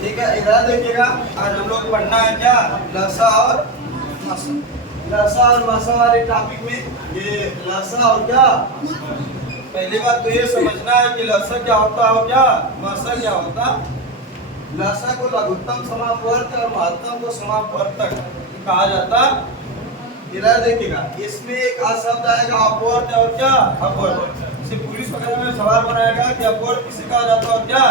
ठीक है, इधर देखिएगा। आज हम लोग पढ़ना है क्या, लसा और मसा। लसा और मसा वाले टॉपिक में ये लसा और क्या, पहली बात तो ये समझना है कि लसा क्या होता है और क्या मसा क्या होता। लसा को लघुत्तम समापवर्त और महत्तम को समापवर्तक कहा जाता। इधर देखिएगा, इसमें एक शब्द आएगा अपवर्त और क्या अपवर्त। सिर्फ पुलिस वगैरह में सवाल बनाएगा कि अपवर्त किसे कहा जाता है और क्या।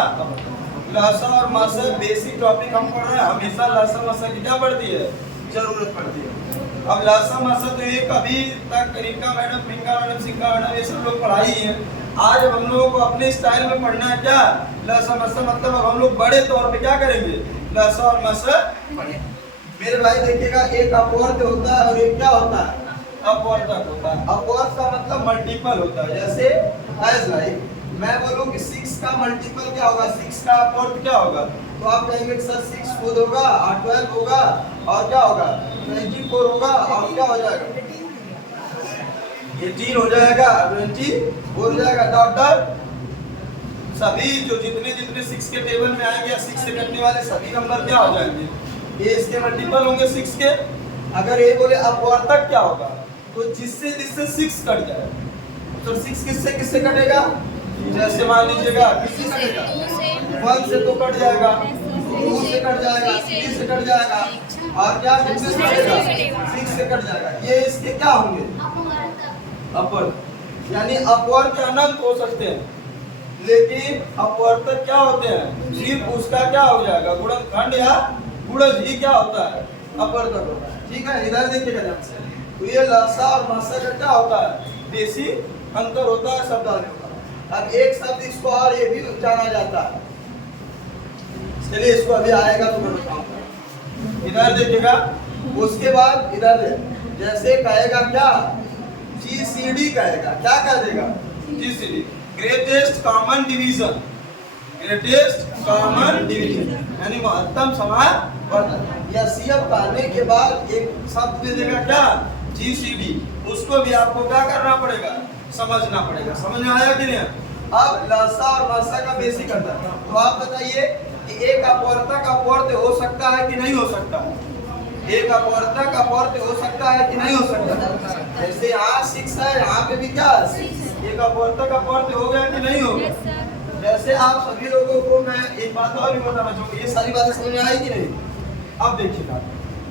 लसा और मसा बेसिक टॉपिक हम पढ़ रहे हैं, हमेशा लसा मसा की क्या पड़ती है, जरूरत पड़ती है। अब लसा मसा तो ये कभी तक रिंका मैडम, पिंका मैडम, सिंका मैडम ये सब लोग पढ़ाई है। आज हम लोगों को अपने स्टाइल में पढ़ना है क्या, लसा मसा। मतलब अब हम लोग बड़े तौर पे क्या करेंगे, लसा और मसा पढ़ेंगे। मेरे भाई देखिएगा, एक अपवर्त होता है और एक क्या होता है, अपवर्तक होता है। अपवर्त का मतलब मल्टीपल होता है। जैसे एज लाइक मैं बोलूं कि 6 का मल्टीपल क्या होगा, 6 का अपवर्त क्या होगा, तो आप कहेंगे सर 6 खुद होगा, 12 होगा और क्या होगा 24 होगा और क्या हो जाएगा 18 हो जाएगा, 24 हो जाएगा। डॉक्टर सभी जो जितने जितने 6 के टेबल में आएंगे या 6 से कटने वाले सभी नंबर क्या हो जाएंगे, ये इसके मल्टीपल होंगे 6 के। अगर ये बोले अपवर्तक क्या होगा, तो जिससे जिससे 6 कट जाए, तो 6 किससे किससे कटेगा, जैसे मान लीजिएगा किससे कटेगा, 1 से तो कट जाएगा, 2 से कट जाएगा, 3 से कट जाएगा और क्या किससे कटेगा, 6 से कट जाएगा। ये इसके क्या होंगे, अपवर्त। यानी अपवर्त अनंत हो सकते हैं, लेकिन अपवर्तक क्या होते हैं, सिर्फ उसका क्या हो जाएगा, गुणनखंड या गुणज ही क्या होता है, अपवर्तक होता है। ठीक है, इधर देखिएगा ध्यान से। तो ये लसा और मसा का क्या होता है, बेसिक अंतर होता है शब्दावली का। अब एक शब्द इसको और ये भी जाना जाता है, चलिए इसको अभी आएगा तो मैं बताऊंगा। इधर देखिएगा, उसके बाद इधर जैसे कहेगा क्या, जीसीडी कहेगा, क्या कह देगा, GCD greatest common division, greatest common division यानी महत्तम समापवर्तक। या सीएफ कहने के बाद एक शब्द दे देगा क्या, जीसीडी। उसको भी आपको क्या करना पड़ेगा, समझना पड़ेगा। समझ में आया कि नहीं। अब लसा और मसा का बेसिक अंतर, तो आप बताइए कि एक अपवर्तक अपवर्त हो सकता है कि नहीं हो सकता, एक अपवर्तक अपवर्त हो सकता है कि नहीं हो सकता। जैसे यहाँ 6 है, यहाँ पे भी क्या एक अपवर्तक अपवर्त हो गया कि नहीं हो गया। जैसे आप सभी लोगों को मैं एक बात और भी बताना चाहूँगा, ये सारी बातें समझ में आई कि नहीं। अब देखिएगा,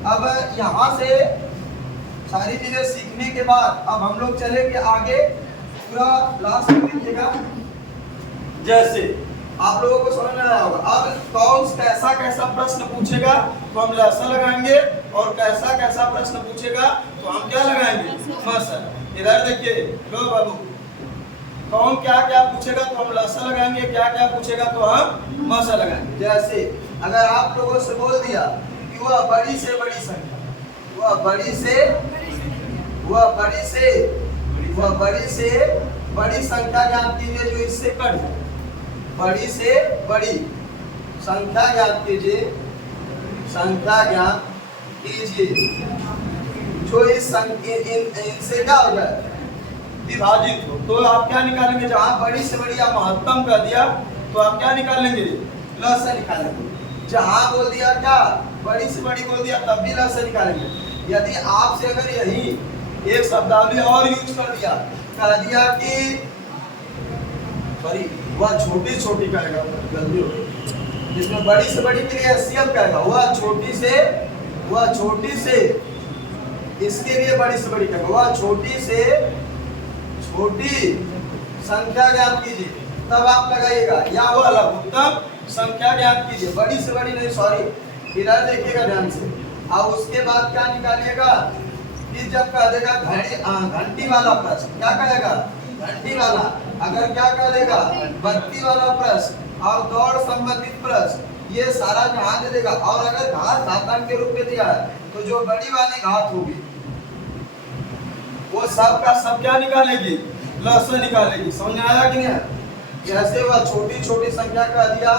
अब यहाँ से सारी चीजें सीखने के बाद अब हम लोग चलेंगे आगे, पूरा लास्ट में देखिएगा। जैसे आप लोगों को समझ में आया होगा, अब कौन कैसा कैसा प्रश्न पूछेगा तो हम लसा लगाएंगे, और कैसा कैसा प्रश्न पूछेगा तो हम क्या लगाएंगे, मसा। इधर देखिए लो बाबू, कौन क्या क्या पूछेगा तो हम लसा लगाएंगे, क्या क्या पूछेगा तो हम मसा लगाएंगे। जैसे अगर आप लोगों से बोल दिया कि वह बड़ी से बड़ी संख्या, वह बड़ी से बड़ी संख्या ज्ञात कीजिए जो इससे कट जाए। बड़ी से बड़ी संख्या ज्ञात कीजिए, संख्या ज्ञात कीजिए जो इस इनसे क्या हो जाए, विभाजित हो। तो आप क्या निकालेंगे, जहाँ बड़ी से बड़ी आप महत्तम कर दिया तो आप क्या निकालेंगे, लसा निकालेंगे। जहाँ बोल दिया क्या, बड़ी से बड़ी बोल दिया तब भी लसा निकालेंगे। यदि आपसे अगर यही एक शब्दावली और यूज कर दिया, कह दिया कि सॉरी वह छोटी छोटी कहेगा, गलती हो गई, जिसमें बड़ी से बड़ी के लिए सीएम कहेगा, वह छोटी से, इसके लिए बड़ी से बड़ी कहेगा, वह छोटी से छोटी संख्या ज्ञात कीजिए, तब आप लगाइएगा। या वह लघुत्तम संख्या ज्ञात कीजिए, बड़ी से बड़ी नहीं, सॉरी इधर देखिएगा ध्यान से। और उसके बाद क्या निकालिएगा कि जब कह देगा घंटी वाला प्रश्न, क्या कहेगा, घंटी वाला। अगर क्या कह देगा, बत्ती वाला प्रश्न और दौड़ संबंधित प्रश्न, ये सारा जहाँ दे देगा। और अगर घात घातांक के रूप में दिया है तो जो बड़ी वाली घात होगी वो सब का सब क्या निकालेगी, लसा निकालेगी। समझ में आया कि नहीं। जैसे वह छोटी छोटी संख्या का दिया,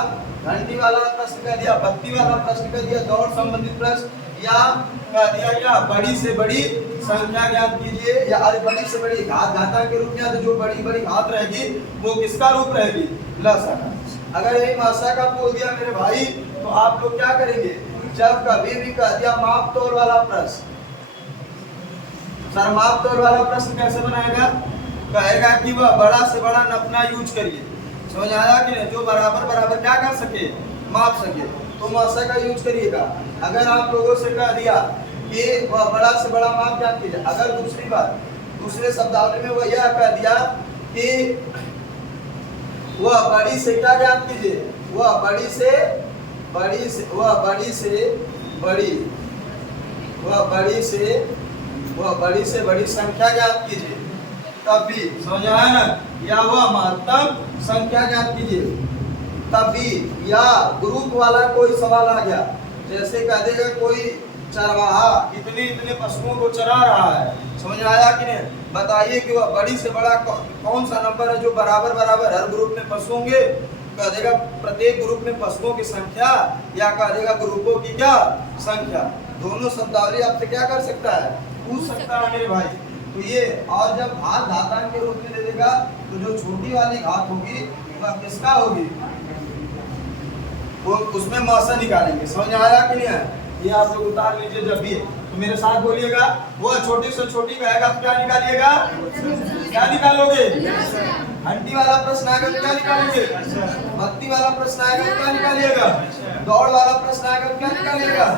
घंटी वाला प्रश्न का दिया, बत्ती वाला प्रश्न का दिया, दौड़ संबंधित प्रश्न, या कह दिया क्या, बड़ी से बड़ी संख्या ज्ञात कीजिए, या बड़ी से बड़ी घात घातांक के रूप में, तो जो बड़ी बड़ी घात रहेगी वो किसका रूप रहेगी, लसा का। अगर यही मासा का बोल दिया मेरे भाई तो आप लोग क्या करेंगे? जब कभी भी कह दिया माप तोल वाला प्रश्न, सर माप तोल वाला प्रश्न कैसे बनाएगा? कहेगा कि वह बड़ा से बड़ा नपना यूज करिए। समझ आया कि नहीं? जो बराबर बराबर क्या कर सके, माप सके, तो मासा का यूज करिएगा। अगर आप लोगों से कह दिया कि वह बड़ा से बड़ा माप ज्ञात कीजिए, अगर दूसरी बात दूसरे शब्दावली में वह यह कह दिया कि वह बड़ी से क्या ज्ञात कीजिए, वह बड़ी से बड़ी से वह बड़ी से बड़ी वह बड़ी से वह बड़ी से बड़ी संख्या ज्ञात कीजिए, तब भी समझ आया ना? या वह महत्तम संख्या ज्ञात कीजिए, तब भी। या ग्रुप वाला कोई सवाल आ गया, जैसे कह देगा कोई चरवाहा इतने इतने पशुओं को चरा रहा है, समझ आया कि नहीं? बताइए कि वह बड़ी से बड़ा कौन सा नंबर है जो बराबर बराबर हर ग्रुप में पशु होंगे? कह देगा प्रत्येक ग्रुप में पशुओं की संख्या, या कह देगा ग्रुपों की क्या संख्या। दोनों शब्दावली आपसे क्या कर सकता है, पूछ सकता है मेरे भाई। तो ये, और जब घात घातांक के रूप में दे देगा तो जो छोटी वाली घात होगी वह किसका होगी, वो उसमें मासा निकालेंगे। समझ आया कि नहीं है? ये आप लोग उतार लीजिए जब भी, तो मेरे साथ बोलिएगा। वो छोटी से छोटी कहेगा तो क्या निकालिएगा, क्या निकालोगे? घंटी वाला प्रश्न आएगा तो क्या निकालेंगे? बत्ती वाला प्रश्न आएगा तो क्या निकालिएगा? दौड़ वाला प्रश्न आएगा तो क्या निकालिएगा?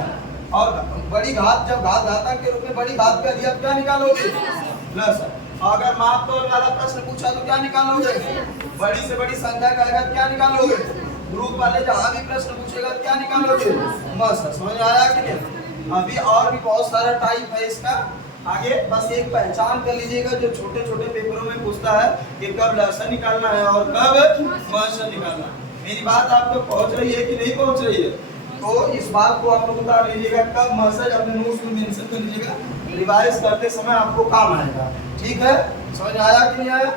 और बड़ी घात, जब घात घातांक के रूप में बड़ी घात का दिया तो क्या निकालोगे? प्लस। अगर माप तोल वाला प्रश्न पूछा तो क्या निकालोगे? बड़ी से बड़ी संख्या कहेगा तो क्या निकालोगे? ग्रुप वाले जहां भी प्रश्न पूछेगा तो क्या निकालोगे? मस्त। समझ आया कि नहीं? अभी और भी बहुत सारा टाइप है इसका, आगे बस एक पहचान कर लीजिएगा जो छोटे छोटे पेपरों में पूछता है कि कब लहसन निकालना है और कब महसन निकालना है। मेरी बात आपको पहुंच रही है कि नहीं पहुंच रही है? तो इस बात को आप लोग उतार लीजिएगा, कब महसन अपने नोट्स में मेंशन कर लीजिएगा, रिवाइज करते समय आपको काम आएगा। ठीक है? समझ आया कि नहीं आया?